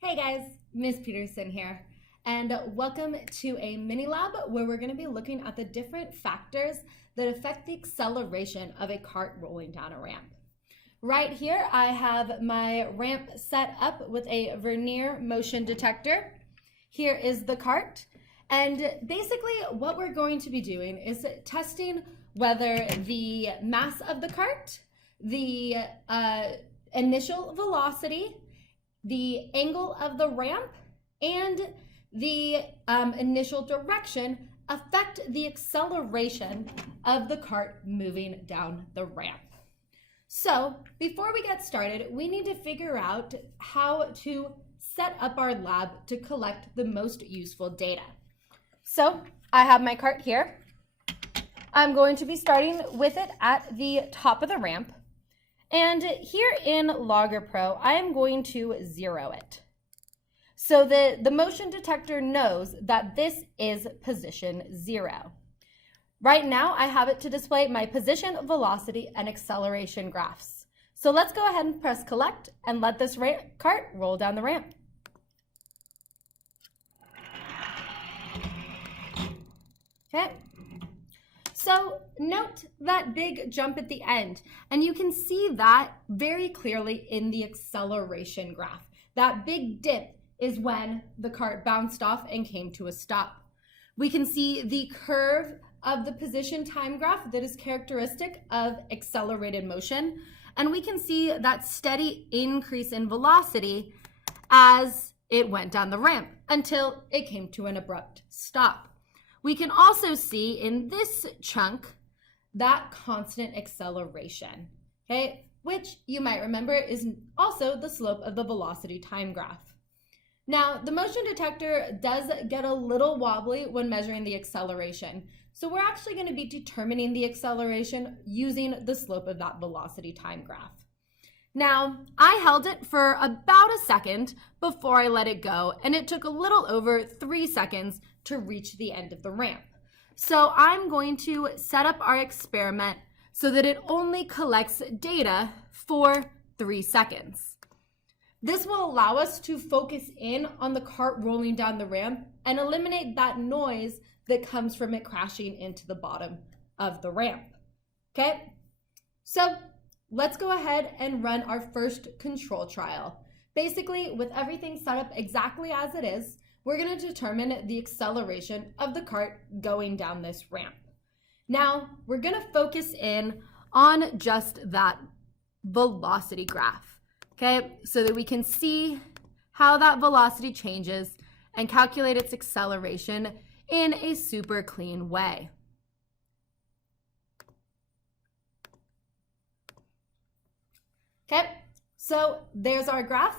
Hey guys, Miss Peterson here, and welcome to a mini lab where we're going to be looking at the different factors that affect the acceleration of a cart rolling down a ramp. Right here, I have my ramp set up with a vernier motion detector. Here is the cart, and basically what we're going to be doing is testing whether the mass of the cart, the initial velocity, the angle of the ramp, and the initial direction affect the acceleration of the cart moving down the ramp. So before we get started, we need to figure out how to set up our lab to collect the most useful data. So I have my cart here. I'm going to be starting with it at the top of the ramp. And here in LoggerPro, I am going to 0 it. So the motion detector knows that this is position 0. Right now, I have it to display my position, velocity, and acceleration graphs. So let's go ahead and press collect and let this cart roll down the ramp. Okay. So note that big jump at the end, and you can see that very clearly in the acceleration graph. That big dip is when the cart bounced off and came to a stop. We can see the curve of the position time graph that is characteristic of accelerated motion, and we can see that steady increase in velocity as it went down the ramp until it came to an abrupt stop. We can also see in this chunk that constant acceleration, okay, which you might remember is also the slope of the velocity time graph. Now, the motion detector does get a little wobbly when measuring the acceleration, so we're actually going to be determining the acceleration using the slope of that velocity time graph. Now, I held it for about a second before I let it go, and it took a little over 3 seconds to reach the end of the ramp. So I'm going to set up our experiment so that it only collects data for 3 seconds. This will allow us to focus in on the cart rolling down the ramp and eliminate that noise that comes from it crashing into the bottom of the ramp. Okay, so let's go ahead and run our first control trial. Basically, with everything set up exactly as it is, we're going to determine the acceleration of the cart going down this ramp. Now, we're going to focus in on just that velocity graph, okay, so that we can see how that velocity changes and calculate its acceleration in a super clean way. Okay, so there's our graph.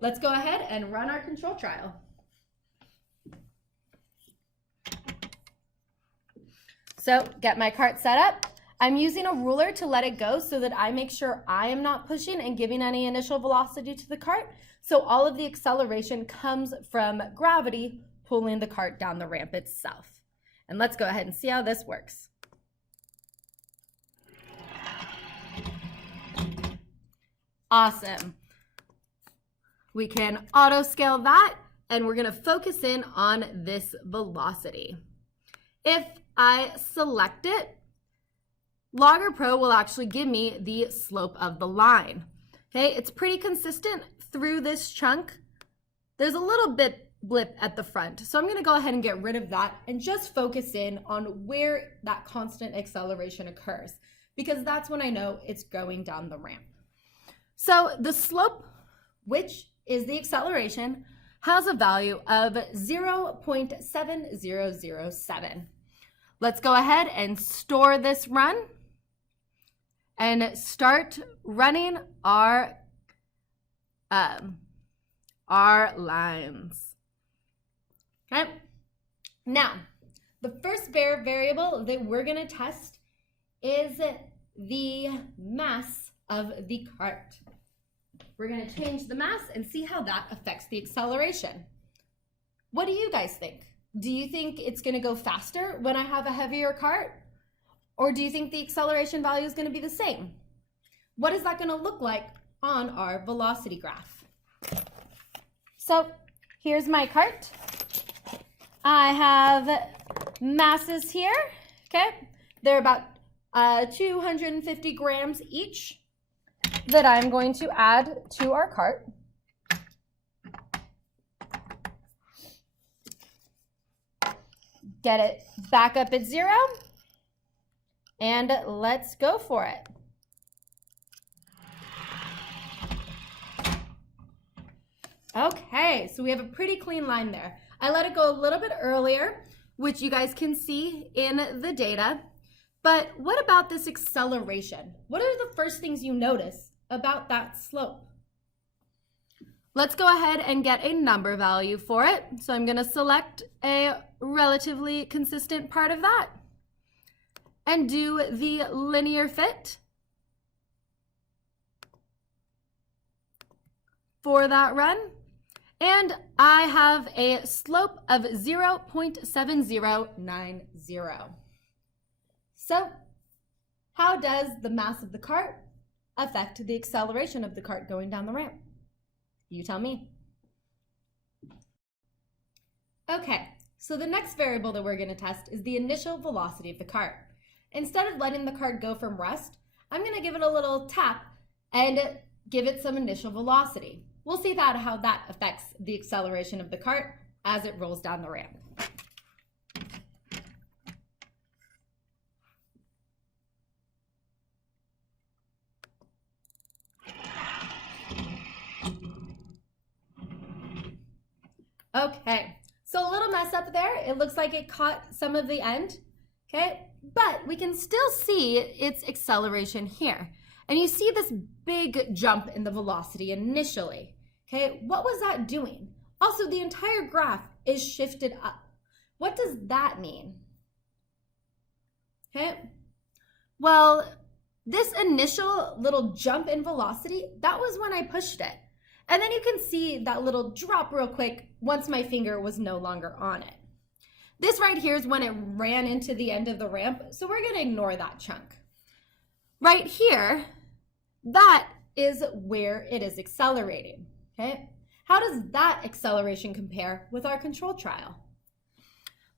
Let's go ahead and run our control trial. So get my cart set up. I'm using a ruler to let it go so that I make sure I am not pushing and giving any initial velocity to the cart. So all of the acceleration comes from gravity pulling the cart down the ramp itself. And let's go ahead and see how this works. Awesome. We can auto scale that, and we're going to focus in on this velocity. If I select it, LoggerPro will actually give me the slope of the line. Okay, it's pretty consistent through this chunk. There's a little bit blip at the front, so I'm going to go ahead and get rid of that and just focus in on where that constant acceleration occurs, because that's when I know it's going down the ramp. So the slope, which is the acceleration, has a value of 0.7007. Let's go ahead and store this run and start running our lines. Okay. Now, the first variable that we're going to test is the mass of the cart. We're going to change the mass and see how that affects the acceleration. What do you guys think? Do you think it's going to go faster when I have a heavier cart? Or do you think the acceleration value is going to be the same? What is that going to look like on our velocity graph? So here's my cart. I have masses here, okay? They're about 250 grams each that I'm going to add to our cart. Get it back up at 0, and let's go for it. Okay, so we have a pretty clean line there. I let it go a little bit earlier, which you guys can see in the data. But what about this acceleration? What are the first things you notice about that slope? Let's go ahead and get a number value for it. So I'm going to select a relatively consistent part of that and do the linear fit for that run. And I have a slope of 0.7090. So how does the mass of the cart affect the acceleration of the cart going down the ramp? You tell me. Okay, so the next variable that we're going to test is the initial velocity of the cart. Instead of letting the cart go from rest, I'm going to give it a little tap and give it some initial velocity. We'll see how that affects the acceleration of the cart as it rolls down the ramp. Okay, so a little mess up there. It looks like it caught some of the end, okay? But we can still see its acceleration here. And you see this big jump in the velocity initially, okay? What was that doing? Also, the entire graph is shifted up. What does that mean? Okay, well, this initial little jump in velocity, that was when I pushed it. And then you can see that little drop real quick once my finger was no longer on it. This right here is when it ran into the end of the ramp, so we're going to ignore that chunk. Right here, that is where it is accelerating, okay? How does that acceleration compare with our control trial?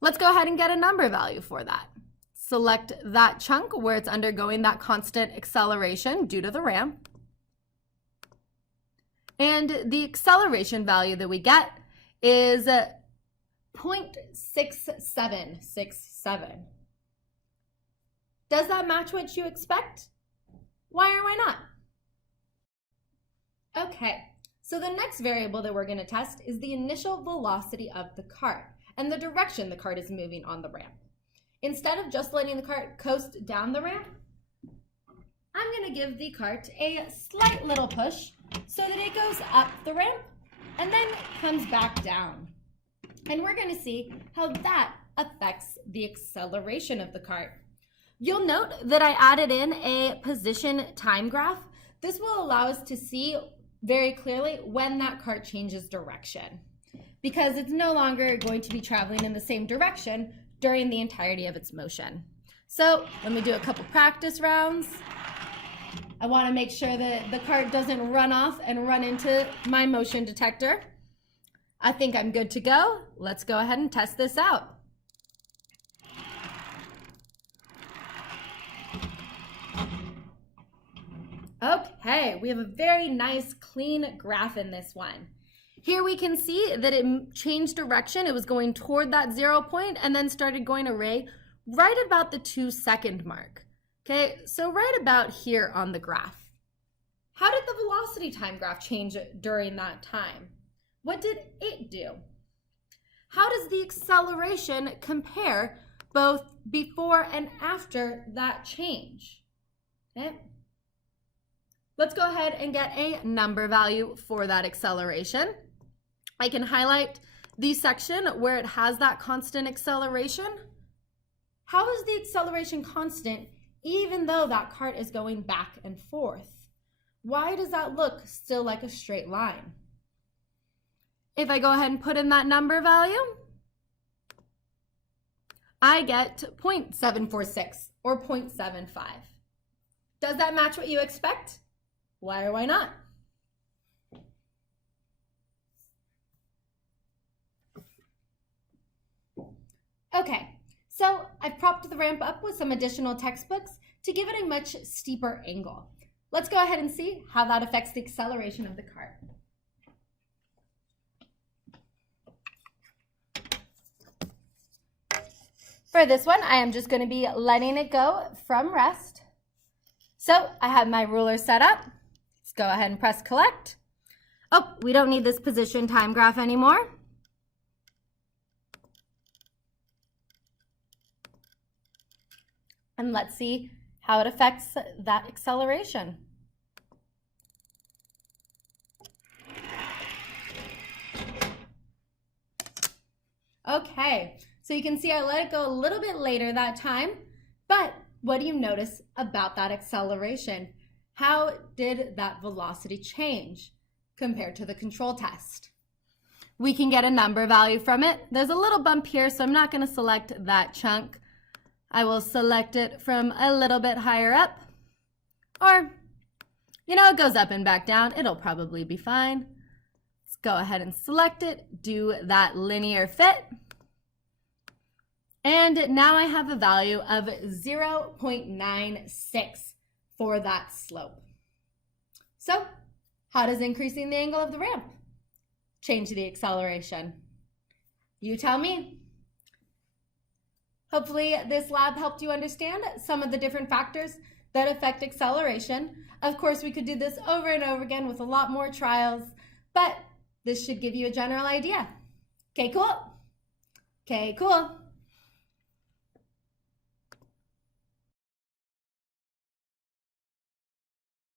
Let's go ahead and get a number value for that. Select that chunk where it's undergoing that constant acceleration due to the ramp. And the acceleration value that we get is 0.6767. Does that match what you expect? Why or why not? Okay, so the next variable that we're going to test is the initial velocity of the cart and the direction the cart is moving on the ramp. Instead of just letting the cart coast down the ramp, I'm going to give the cart a slight little push so that it goes up the ramp and then comes back down. And we're going to see how that affects the acceleration of the cart. You'll note that I added in a position time graph. This will allow us to see very clearly when that cart changes direction, because it's no longer going to be traveling in the same direction during the entirety of its motion. So let me do a couple practice rounds. I want to make sure that the cart doesn't run off and run into my motion detector. I think I'm good to go. Let's go ahead and test this out. Okay, we have a very nice clean graph in this one. Here we can see that it changed direction. It was going toward that 0 point and then started going away right about the 2-second mark. Okay, so right about here on the graph. How did the velocity time graph change during that time? What did it do? How does the acceleration compare both before and after that change? Okay. Let's go ahead and get a number value for that acceleration. I can highlight the section where it has that constant acceleration. How is the acceleration constant even though that cart is going back and forth? Why does that look still like a straight line? If I go ahead and put in that number value, I get 0.746 or 0.75. Does that match what you expect? Why or why not? Okay, so I've propped the ramp up with some additional textbooks to give it a much steeper angle. Let's go ahead and see how that affects the acceleration of the cart. For this one, I am just going to be letting it go from rest. So I have my ruler set up. Let's go ahead and press collect. Oh, we don't need this position time graph anymore. And let's see how it affects that acceleration. Okay, so you can see I let it go a little bit later that time, but what do you notice about that acceleration? How did that velocity change compared to the control test? We can get a number value from it. There's a little bump here, so I'm not going to select that chunk. I will select it from a little bit higher up, or, it goes up and back down. It'll probably be fine. Let's go ahead and select it, do that linear fit. And now I have a value of 0.96 for that slope. So how does increasing the angle of the ramp change the acceleration? You tell me. Hopefully this lab helped you understand some of the different factors that affect acceleration. Of course, we could do this over and over again with a lot more trials, but this should give you a general idea. Okay, cool. Okay, cool.